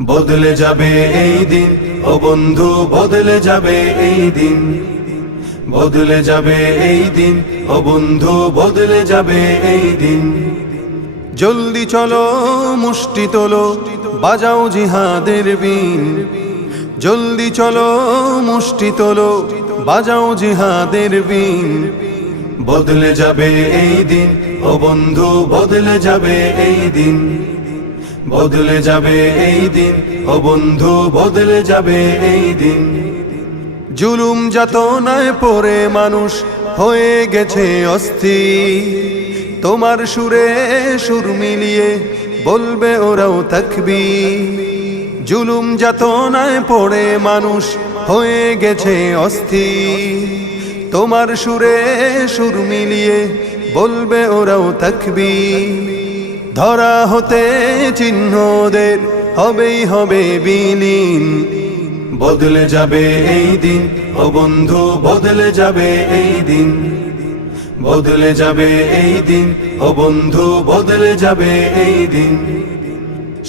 বদলে যাবে এই দিন, ও বন্ধু বদলে যাবে এই দিন, বদলে যাবে এই দিন, ও বন্ধু বদলে যাবে এই দিন। জলদি চলো মুষ্টি তোলো, বাজাও জিহাদের বিন। জলদি চলো মুষ্টি তোলো, বাজাও জিহাদের বিন। বদলে যাবে এই দিন, ও বন্ধু বদলে যাবে এই দিন, বদলে যাবে এই দিন, ও বন্ধু বদলে যাবে এই দিন। জুলুম যাতনায় পড়ে মানুষ হয়ে গেছে অস্থির, তোমার সুরে সুর মিলিয়ে বলবে ওরাও তাকবীর। জুলুম যাতনায় পড়ে মানুষ হয়ে গেছে অস্থির, তোমার সুরে সুর মিলিয়ে বলবে ওরাও তাকবীর। ধরা হতে চিহ্নদের হবেই হবে বিলীন। বদলে যাবে এই দিন, ও বন্ধু বদলে যাবে এই দিন, বদলে যাবে এই দিন, ও বন্ধু বদলে যাবে এই দিন।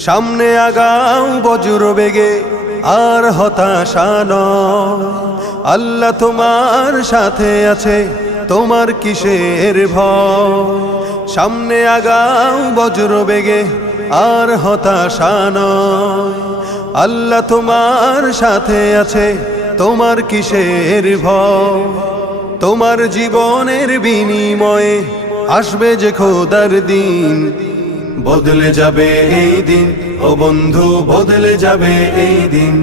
সামনে আগাও বজ্র বেগে, আর হতাশা নয়। আল্লাহ তোমার সাথে আছে, তোমার কিসের ভয়। সামনে আগাও বজ্র বেগে, আর হতাশা নয়। আল্লাহ তোমার সাথে আছে, তোমার কিসের ভয়। তোমার জীবনের বিনিময়ে আসবে যে খোদার দিন। বদলে যাবে এই দিন, ও বন্ধু বদলে যাবে এই দিন,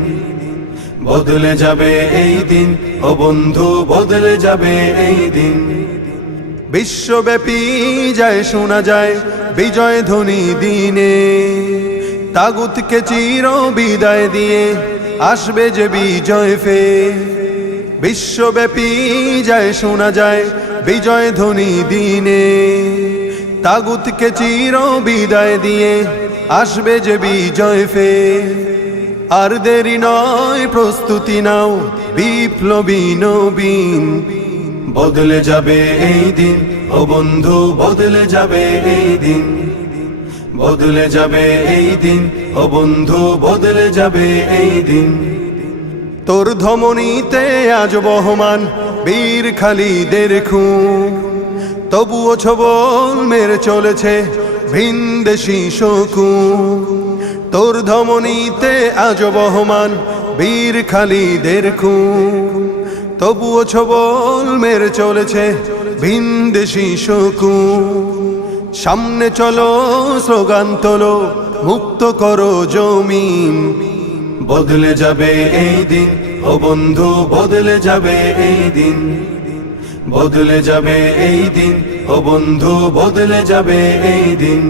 বদলে যাবে এই দিন, ও বন্ধু বদলে যাবে এই দিন। বিশ্বব্যাপী যায় শোনা যায় বিজয় ধ্বনি দিনে, তাগুতকে চির বিদায় দিয়ে আসবে যে বিজয় ফের। বিশ্বব্যাপী যায় শোনা যায় বিজয় ধ্বনি দিনে, তাগুতকে চির বিদায় দিয়ে আসবে যে বিজয় ফের। আর দেরি নয়, প্রস্তুতি নাও বিপ্লবী নবীন। বদলে যাবে এই দিন, ও বন্ধু বদলে যাবে এই দিন, বদলে যাবে এই দিন, ও বন্ধু বদলে যাবে এই দিন। তোর ধমনীতে আজ বহমান বীর খালিদের খুন, তবুও ছবল মেরে চলেছে ভিনদেশী শকুন। তোর ধমনীতে আজ বহমান বীর খালিদের খুন, তবুও ছবল মেরে চলেছে ভিনদেশী শকুন। সামনে চলো স্লোগান তোলো, মুক্ত করো জমিন। বদলে যাবে এই দিন, ও বন্ধু বদলে যাবে এই দিন, বদলে যাবে এই দিন, ও বন্ধু বদলে যাবে এই দিন।